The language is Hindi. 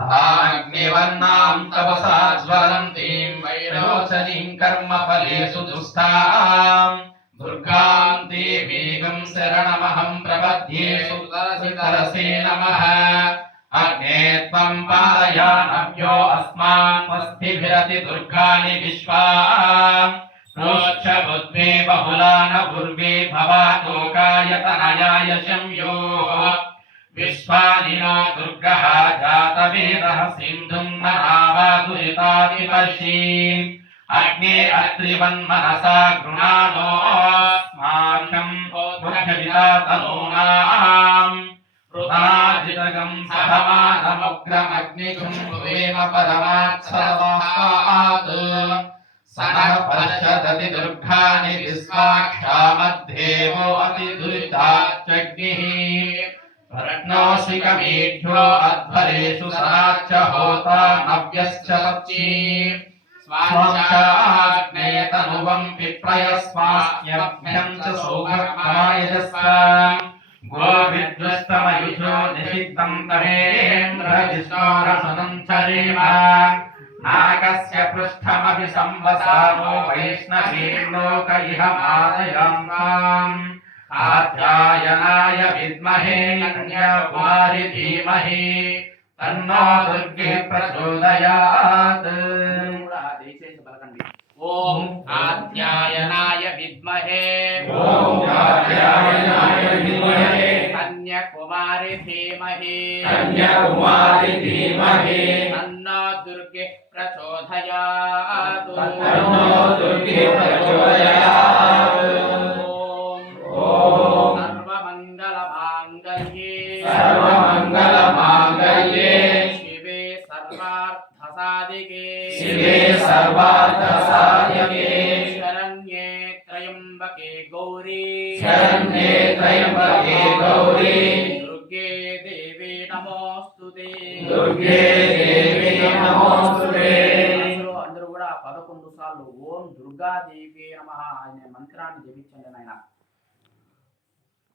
ताग्निवर्णाम् तपसा ज्वलन्तीम् वैरोचनीम् कर्मफलेषु दुस्ताम् दुर्गाम् देवीगम् शरणमहम् प्रपद्ये सुतरसे नमः। अग्ने त्वम् पारयानव्यो अस्मान् स्वस्तिभिरति दुर्गाणि विश्वा प्रोच्छ बुद्ध्वे बहुला न पूर्वे भवातोकायतनयाय शंयो विश्वानिनो दुर्गः जातवेदः सिन्धुम् न नावादुरितादिवर्षी अग्ने अत्रिवन्मनसा गृणानोऽस्माकम् मुख्यविदा तनूनाम्। परमात्सवात् स नः पश्यदति विश्वाक्षामध्येवो प्रज्ञोषिकमीढ्यो अध्वरेषु सदाच्च होता नव्यश्च पक्षी स्वाक्षाग्नेतनुवम् विप्रयस्वास्यभ्यम् च सौभक्तायजस्व गोभिद्वस्तमयुजो निषिद्धम् तमेन्द्रविष्णोरसनम् चरेम नागस्य पृष्ठमपि संवसानो वैष्णवीम् लोक इह मादयाम् आध्यायनाय विद्महे कन्याकुमारि धीमहि तन्नो दुर्गे प्रचोदयात्। ॐ कात्यायनाय विद्महे। ॐ कात्यायनाय विद्महे। कन्याकुमारि धीमहि कन्याकुमारि धीमहि तन्नो दुर्गे प्रचोदयात्। तन्नो दुर्गे प्रचोदयात्। शिवे सर्वार्थसायके शरण्ये त्रयम्बके गौरी शरण्ये त्रयम्बके गौरी दुर्गे देवे नमोऽस्तु ते दुर्गे देवे नमोऽस्तु ते అందరూ కూడా పదకొండు సార్లు ఓం దుర్గాదేవి నమ అనే మంత్రాన్ని జపించండి నాయన